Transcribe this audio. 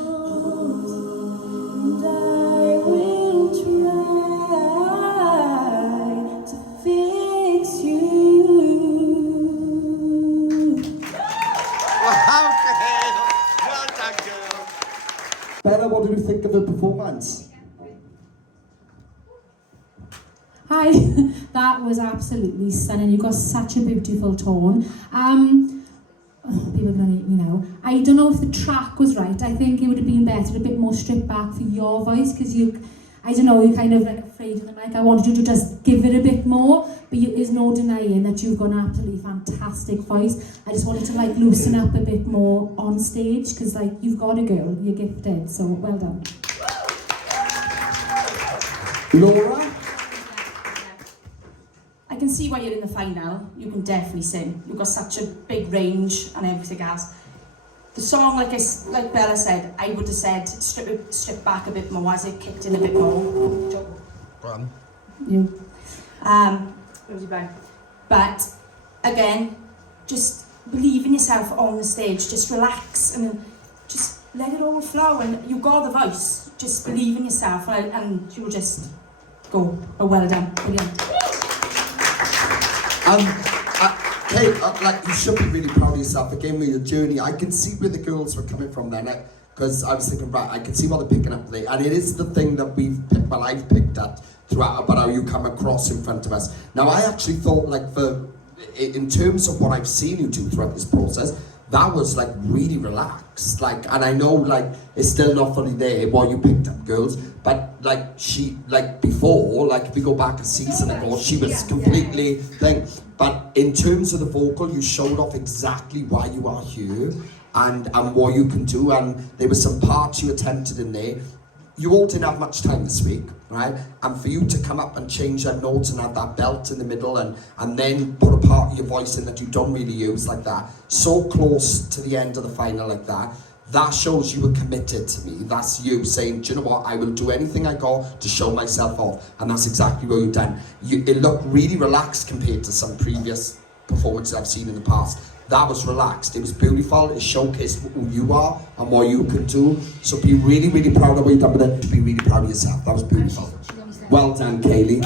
and I will try to fix you. Wow, girl. Well done, girl. Bella, what did you think of the performance? Hi, that was absolutely stunning. You've got such a beautiful tone. People are going to hate me now. I don't know if the track was right. I think it would have been better, a bit more stripped back for your voice, because I don't know, you're kind of like afraid of the mic. I wanted you to just give it a bit more, but there's no denying that you've got an absolutely fantastic voice. I just wanted to like loosen up a bit more on stage, because like you've got a girl, you're gifted, so well done. Laura? I can see why you're in the final. You can definitely sing. You've got such a big range and everything else. The song, like Bella said, I would have said strip back a bit more as it kicked in a bit more. Go on. You. Rosie Brown. But again, just believe in yourself on the stage. Just relax and just let it all flow. And you got the voice. Just believe in yourself, and you'll just go. Oh, well done. Brilliant. Kate, like you should be really proud of yourself again with your journey. I can see where the girls were coming from then, because I was thinking, right, I can see what they're picking up today, and it is the thing that I've picked at throughout about how you come across in front of us. Now, I actually thought, like, in terms of what I've seen you do throughout this process, that was like really relaxed, like, and I know like it's still not fully there what you picked up, girls, but like before, like if we go back a season ago, she was completely thing. But in terms of the vocal, you showed off exactly why you are here and what you can do, and there were some parts you attempted in there. You all didn't have much time this week, right? And for you to come up and change that note and have that belt in the middle and then put a part of your voice in that you don't really use like that, so close to the end of the final like that, that shows you were committed to me. That's you saying, do you know what, I will do anything I got to show myself off. And that's exactly what you've done. It looked really relaxed compared to some previous performances I've seen in the past. That was relaxed, it was beautiful, it showcased who you are and what you can do. So be really, really proud of what you've done with it. Be really proud of yourself, that was beautiful. Well done, Kaylee.